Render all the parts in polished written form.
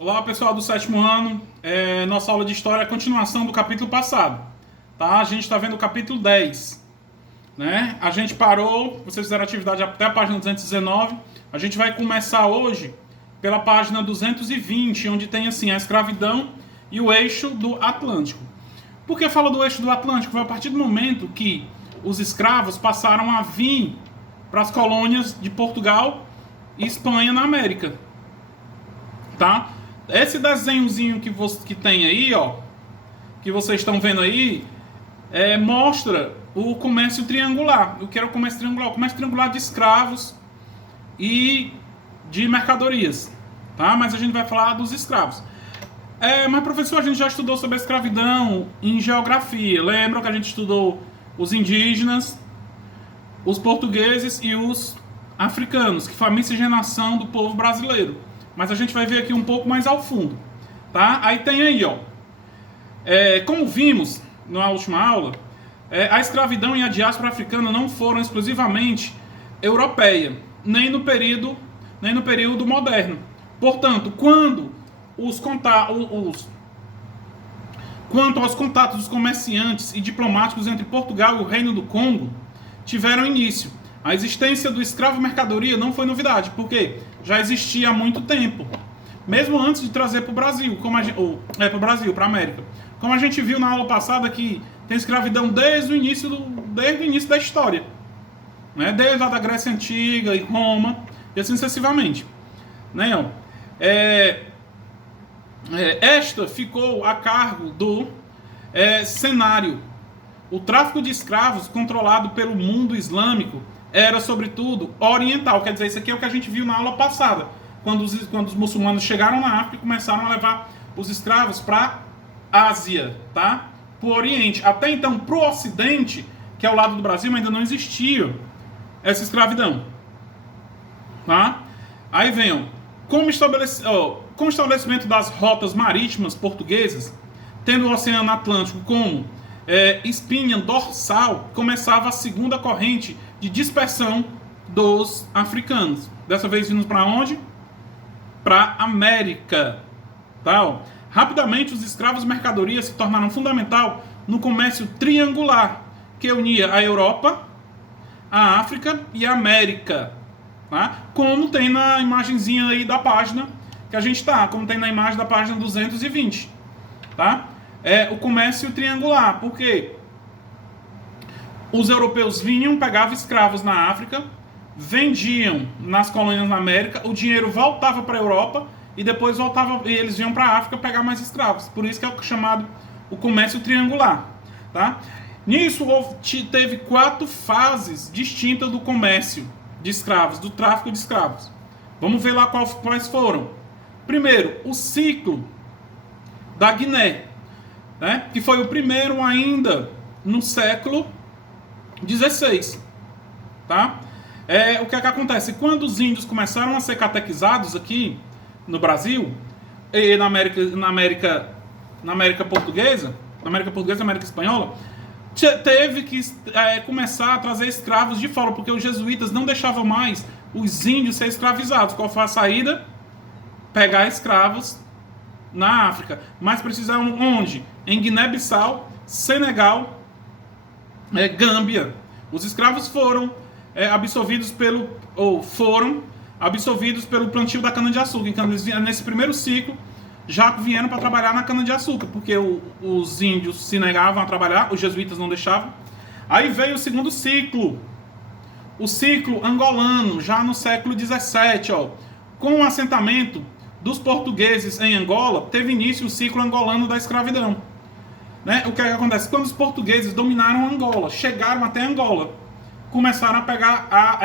Olá, pessoal do sétimo ano. Nossa aula de história é a continuação do capítulo passado. Tá? A gente está vendo o capítulo 10. Né? A gente parou, vocês fizeram atividade até a página 219. A gente vai começar hoje pela página 220, onde tem assim a escravidão e o eixo do Atlântico. Por que fala do eixo do Atlântico? Foi a partir do momento que os escravos passaram a vir para as colônias de Portugal e Espanha na América. Tá? Esse desenhozinho que tem aí, ó, que vocês estão vendo aí, mostra o comércio triangular. O que era o comércio triangular? O comércio triangular de escravos e de mercadorias. Tá? Mas a gente vai falar dos escravos. Mas, professor, a gente já estudou sobre a escravidão em geografia. Lembra que a gente estudou os indígenas, os portugueses e os africanos, que foi a miscigenação do povo brasileiro. Mas a gente vai ver aqui um pouco mais ao fundo. Tá? Aí tem aí, ó. Como vimos na última aula, a escravidão e a diáspora africana não foram exclusivamente europeia, nem no período moderno. Portanto, quanto aos contatos dos comerciantes e diplomáticos entre Portugal e o Reino do Congo tiveram início, a existência do escravo mercadoria não foi novidade, porque já existia há muito tempo, mesmo antes de trazer para o Brasil, para a América. Como a gente viu na aula passada que tem escravidão desde o início da história, né? Desde a da Grécia Antiga e Roma, e assim sucessivamente. Né? Esta ficou a cargo do cenário. O tráfico de escravos controlado pelo mundo islâmico era, sobretudo, oriental. Quer dizer, isso aqui é o que a gente viu na aula passada, quando os muçulmanos chegaram na África e começaram a levar os escravos para a Ásia, tá? Para o Oriente. Até então, para o Ocidente, que é o lado do Brasil, ainda não existia essa escravidão. Tá? Aí vem, com o estabelecimento das rotas marítimas portuguesas, tendo o Oceano Atlântico como espinha dorsal, começava a segunda corrente de dispersão dos africanos. Dessa vez vindo para onde? Para a América. Tá? Rapidamente, os escravos mercadorias se tornaram fundamental no comércio triangular, que unia a Europa, a África e a América. Tá? Como tem na imagenzinha aí da página que a gente está, como tem na imagem da página 220. Tá? O comércio triangular, porque os europeus vinham, pegavam escravos na África, vendiam nas colônias na América, o dinheiro voltava para a Europa e depois e eles vinham para a África pegar mais escravos. Por isso que é chamado o comércio triangular. Tá? Nisso teve 4 fases distintas do comércio de escravos, do tráfico de escravos. Vamos ver lá quais foram. Primeiro, o ciclo da Guiné, né? Que foi o primeiro ainda no século XVI. Tá? O que é que acontece? Quando os índios começaram a ser catequizados aqui no Brasil, e na América Portuguesa, na América Espanhola, teve que começar a trazer escravos de fora, porque os jesuítas não deixavam mais os índios ser escravizados. Qual foi a saída? Pegar escravos na África. Mas precisavam onde? Em Guiné-Bissau, Senegal, Gâmbia. Os escravos foram absorvidos pelo plantio da cana-de-açúcar. Então, eles, nesse primeiro ciclo, já vieram para trabalhar na cana-de-açúcar, porque os índios se negavam a trabalhar, os jesuítas não deixavam. Aí veio o segundo ciclo, o ciclo angolano, já no século XVII, ó, com o assentamento dos portugueses em Angola, teve início o ciclo angolano da escravidão. Né? O que acontece? Quando os portugueses dominaram Angola, chegaram até Angola, começaram a pegar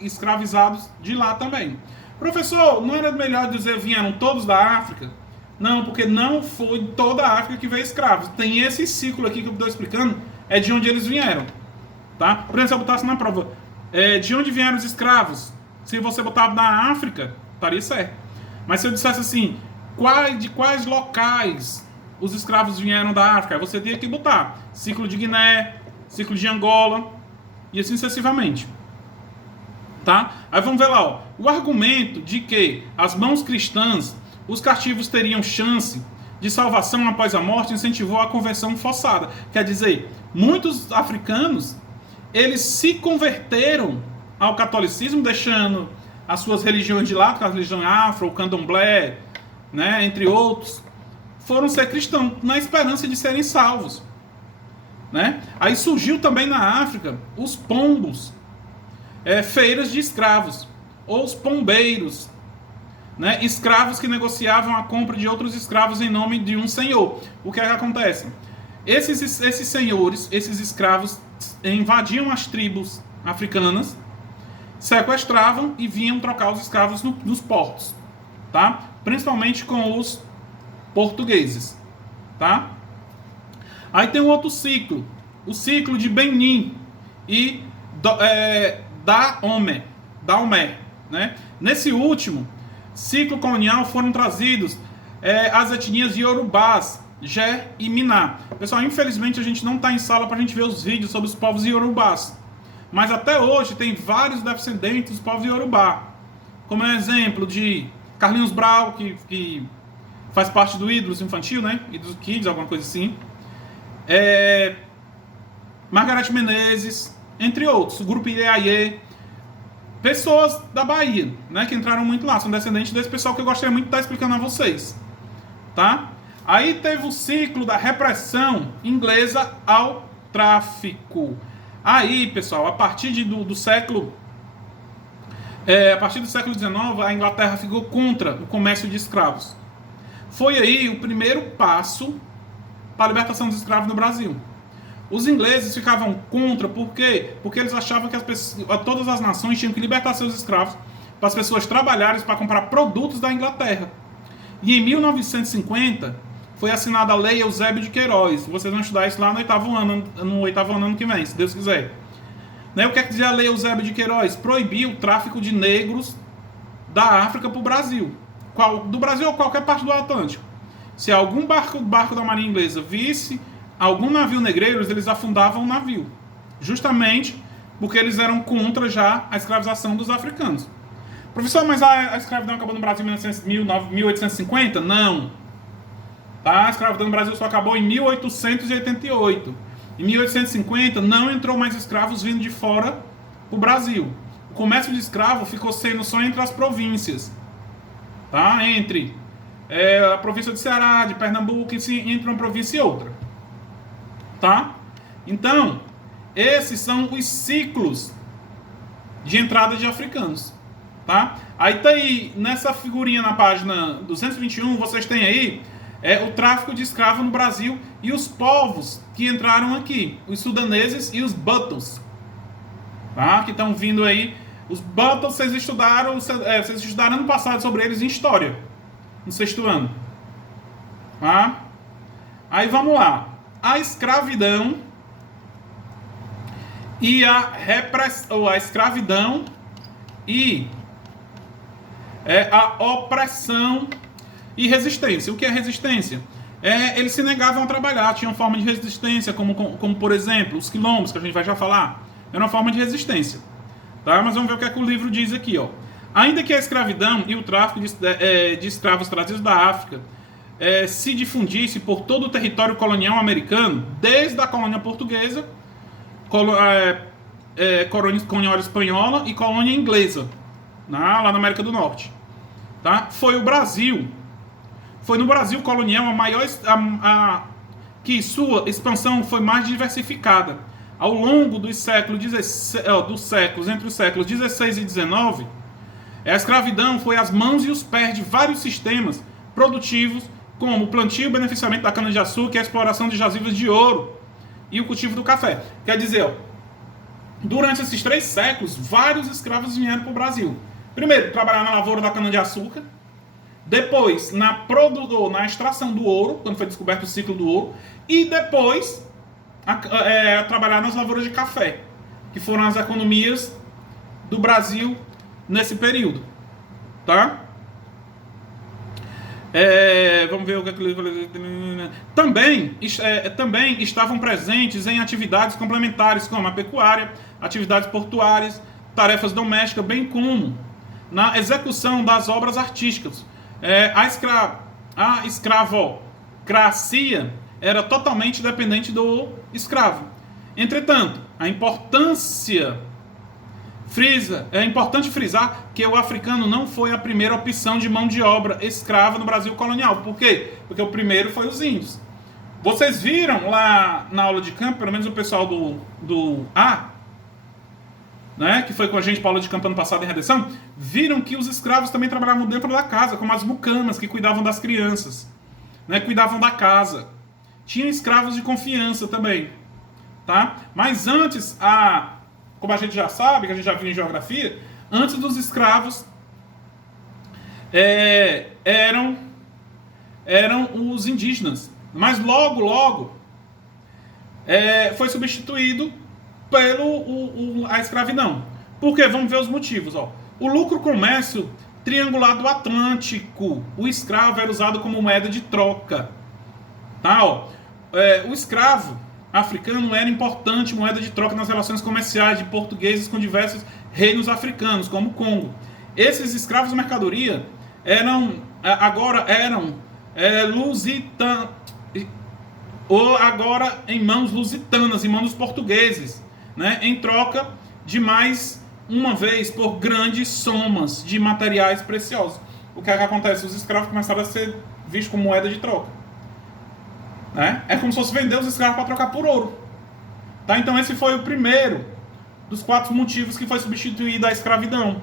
escravizados de lá também. Professor, não era melhor dizer que vieram todos da África? Não, porque não foi toda a África que veio escravos. Tem esse ciclo aqui que eu estou explicando, é de onde eles vieram. Tá? Por exemplo, se eu botasse na prova, de onde vieram os escravos? Se você botar na África, estaria certo. Mas se eu dissesse assim, de quais locais os escravos vieram da África? Você teria que botar ciclo de Guiné, ciclo de Angola, e assim sucessivamente. Tá? Aí vamos ver lá, ó. O argumento de que as mãos cristãs os cativos teriam chance de salvação após a morte, incentivou a conversão forçada. Quer dizer, muitos africanos, eles se converteram ao catolicismo, deixando as suas religiões de lado, a religião afro, o candomblé, né, entre outros, foram ser cristãos, na esperança de serem salvos. Né? Aí surgiu também na África os pombos, feiras de escravos, ou os pombeiros, né? Escravos que negociavam a compra de outros escravos em nome de um senhor. O que é que acontece? Esses senhores, esses escravos, invadiam as tribos africanas, sequestravam e vinham trocar os escravos nos portos, tá? Principalmente com os portugueses, tá? Aí tem um outro ciclo, o ciclo de Benin e Dahomey, né? Nesse último ciclo colonial foram trazidos as etnias Yorubás, Jé e Miná. Pessoal, infelizmente a gente não está em sala para a gente ver os vídeos sobre os povos Yorubás, mas até hoje tem vários descendentes dos povos Yorubá, como exemplo de Carlinhos Brau, que faz parte do Ídolos Infantil, né? Ídolos Kids, alguma coisa assim. Margareth Menezes, entre outros, o grupo Ileaie, pessoas da Bahia, né, que entraram muito lá, são descendentes desse pessoal que eu gostaria muito de estar explicando a vocês, tá? Aí teve o ciclo da repressão inglesa ao tráfico. Aí, pessoal, a partir do século XIX, a Inglaterra ficou contra o comércio de escravos. Foi aí o primeiro passo para a libertação dos escravos no Brasil. Os ingleses ficavam contra, por quê? Porque eles achavam que todas as nações tinham que libertar seus escravos para as pessoas trabalharem para comprar produtos da Inglaterra. E em 1950 foi assinada a Lei Eusébio de Queiroz. Vocês vão estudar isso lá no oitavo ano que vem, se Deus quiser. Né? O que é que dizia a Lei Eusébio de Queiroz? Proibia o tráfico de negros da África para o Brasil. Do Brasil ou qualquer parte do Atlântico. Se algum barco da Marinha Inglesa visse algum navio negreiro, eles afundavam o navio. Justamente porque eles eram contra já a escravização dos africanos. Professor, mas a escravidão acabou no Brasil em 1850? Não. Tá? A escravidão no Brasil só acabou em 1888. Em 1850 não entrou mais escravos vindo de fora para o Brasil. O comércio de escravo ficou sendo só entre as províncias. Tá? Entre a província de Ceará, de Pernambuco, entre uma província e outra. Tá? Então, esses são os ciclos de entrada de africanos. Tá? Aí tá aí, nessa figurinha na página 221, vocês têm aí o tráfico de escravo no Brasil e os povos que entraram aqui, os sudaneses e os Buttons. Tá? Que estão vindo aí. Os Buttons vocês estudaram ano passado sobre eles em História, no 6º ano. Tá? Aí vamos lá. A escravidão e a repressão, a escravidão e a opressão e resistência. O que é resistência? Eles se negavam a trabalhar, tinham forma de resistência, como por exemplo, os quilombos, que a gente vai já falar, era uma forma de resistência. Tá? Mas vamos ver o que é que o livro diz aqui. Ó. Ainda que a escravidão e o tráfico de escravos trazidos da África se difundisse por todo o território colonial americano, desde a colônia portuguesa, colônia espanhola e colônia inglesa, lá na América do Norte. Tá? Foi no Brasil colonial que sua expansão foi mais diversificada. Ao longo dos séculos entre os séculos 16 e 19, a escravidão foi às mãos e os pés de vários sistemas produtivos, como o plantio e o beneficiamento da cana-de-açúcar e a exploração de jazigos de ouro e o cultivo do café. Quer dizer, durante esses 3 séculos, vários escravos vieram para o Brasil. Primeiro, trabalhar na lavoura da cana-de-açúcar. Depois, na extração do ouro, quando foi descoberto o ciclo do ouro. E depois, trabalhar nas lavouras de café, que foram as economias do Brasil nesse período. Tá? Vamos ver o que é também estavam presentes em atividades complementares, como a pecuária, atividades portuárias, tarefas domésticas, bem como na execução das obras artísticas, A escravocracia era totalmente dependente do escravo. Entretanto, é importante frisar que o africano não foi a primeira opção de mão de obra escrava no Brasil colonial. Por quê? Porque o primeiro foi os índios. Vocês viram lá na aula de campo, pelo menos o pessoal do A, né, que foi com a gente para a aula de campo ano passado em redação, viram que os escravos também trabalhavam dentro da casa, como as mucamas, que cuidavam das crianças, né, cuidavam da casa. Tinha escravos de confiança também. Tá? Mas antes, como a gente já sabe, que a gente já viu em geografia, antes dos escravos eram os indígenas. Mas logo foi substituído a escravidão. Por quê? Vamos ver os motivos. Ó. O lucro comércio triangular do Atlântico. O escravo era usado como moeda de troca. Tá? Ó. O escravo africano era importante moeda de troca nas relações comerciais de portugueses com diversos reinos africanos, como o Congo. Esses escravos de mercadoria agora eram lusitanos, ou agora em mãos lusitanas, em mãos dos portugueses, né, em troca de mais uma vez por grandes somas de materiais preciosos. O que é que acontece? Os escravos começaram a ser vistos como moeda de troca. Né? É como se fosse vender os escravos para trocar por ouro. Tá? Então esse foi o primeiro dos 4 motivos que foi substituída a escravidão.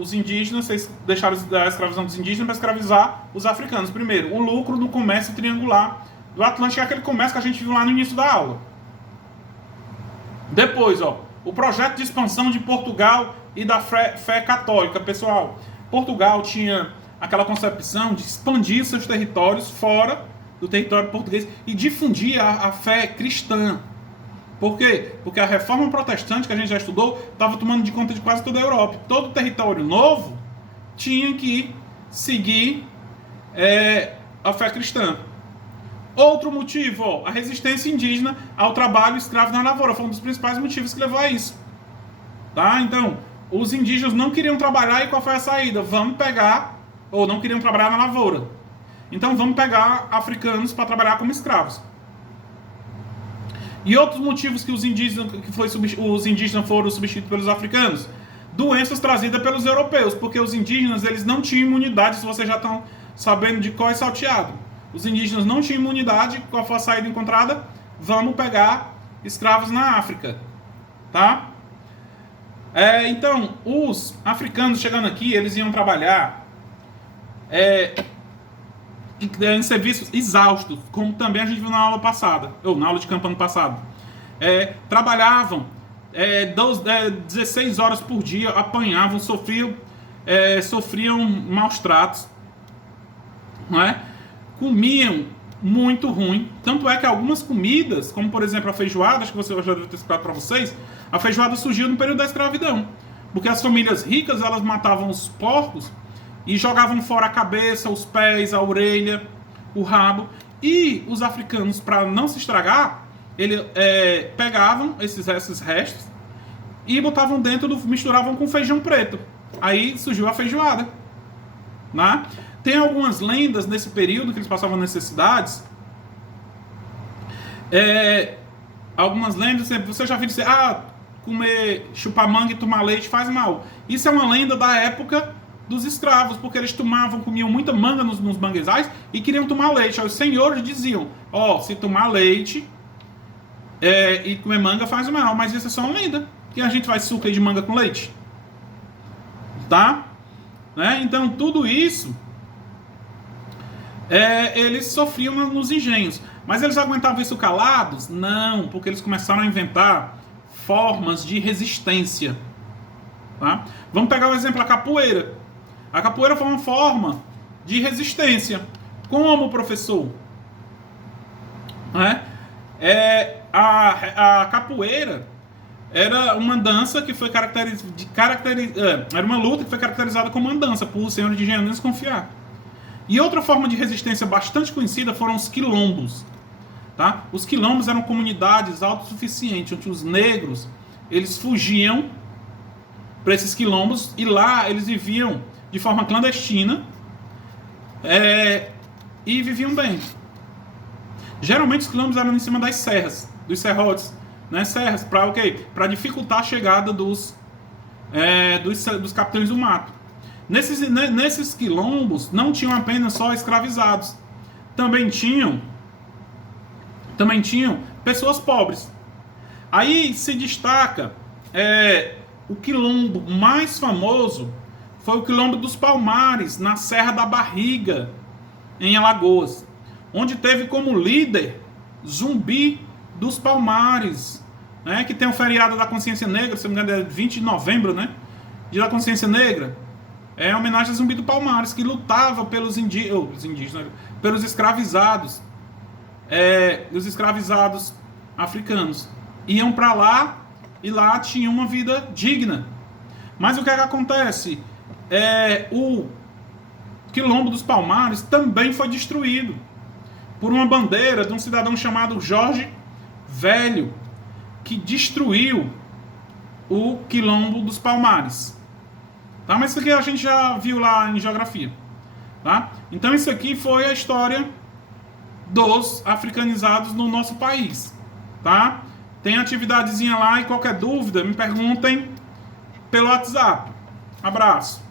Os indígenas, vocês deixaram a escravidão dos indígenas para escravizar os africanos. Primeiro, o lucro no comércio triangular do Atlântico, é aquele comércio que a gente viu lá no início da aula. Depois, o projeto de expansão de Portugal e da fé católica. Pessoal, Portugal tinha aquela concepção de expandir seus territórios fora do território português e difundir a fé cristã. Por quê? Porque a reforma protestante, que a gente já estudou, estava tomando de conta de quase toda a Europa. Todo território novo tinha que seguir a fé cristã. Outro motivo, a resistência indígena ao trabalho escravo na lavoura. Foi um dos principais motivos que levou a isso. Tá? Então, os indígenas não queriam trabalhar, e qual foi a saída? Não queriam trabalhar na lavoura. Então vamos pegar africanos para trabalhar como escravos. E outros motivos que os indígenas foram substituídos pelos africanos? Doenças trazidas pelos europeus, porque os indígenas eles não tinham imunidade, se vocês já estão sabendo de qual é salteado. Os indígenas não tinham imunidade, qual foi a saída encontrada? Vamos pegar escravos na África. Tá? Então, os africanos chegando aqui, eles iam trabalhar em serviços exaustos, como também a gente viu na aula passada, ou na aula de campo ano passado. Trabalhavam 16 horas por dia, apanhavam, sofriam maus tratos, não é? Comiam muito ruim. Tanto é que algumas comidas, como por exemplo a feijoada, acho que você já deve ter explicado para vocês, a feijoada surgiu no período da escravidão, porque as famílias ricas elas matavam os porcos e jogavam fora a cabeça, os pés, a orelha, o rabo. E os africanos, para não se estragar, pegavam esses restos e botavam misturavam com feijão preto. Aí surgiu a feijoada. Né? Tem algumas lendas nesse período que eles passavam necessidades. Algumas lendas, você já viu dizer, chupar manga e tomar leite faz mal. Isso é uma lenda da época dos escravos, porque eles comiam muita manga nos manguezais e queriam tomar leite. Aí os senhores diziam, se tomar leite e comer manga faz mal, mas isso é só uma lenda, que a gente faz suco de manga com leite. Tá? Né? Então tudo isso eles sofriam nos engenhos. Mas eles aguentavam isso calados? Não, porque eles começaram a inventar formas de resistência. Tá? Vamos pegar o exemplo da capoeira. A capoeira foi uma forma de resistência. Como, professor? A capoeira era uma dança que foi era uma luta que foi caracterizada como uma dança por os senhores de engenho não desconfiar. E outra forma de resistência bastante conhecida foram os quilombos. Tá? Os quilombos eram comunidades autossuficientes, onde os negros eles fugiam para esses quilombos e lá eles viviam de forma clandestina, e viviam bem. Geralmente os quilombos eram em cima das serras, dos serrotes, né? Serras, para o quê? Para dificultar a chegada dos capitães do mato. Nesses quilombos não tinham apenas só escravizados, também tinham pessoas pobres. Aí se destaca o quilombo mais famoso foi o quilombo dos Palmares, na Serra da Barriga, em Alagoas, onde teve como líder Zumbi dos Palmares, né, que tem o feriado da Consciência Negra, se não me engano é 20 de novembro, né, Dia da Consciência Negra, é homenagem a Zumbi dos Palmares, que lutava pelos indígenas, pelos escravizados, os escravizados africanos. Iam para lá e lá tinham uma vida digna. Mas o que é que acontece? O Quilombo dos Palmares também foi destruído por uma bandeira de um cidadão chamado Jorge Velho, que destruiu o Quilombo dos Palmares. Tá? Mas isso aqui a gente já viu lá em geografia. Tá? Então isso aqui foi a história dos africanizados no nosso país. Tá? Tem atividadezinha lá e qualquer dúvida me perguntem pelo WhatsApp. Abraço.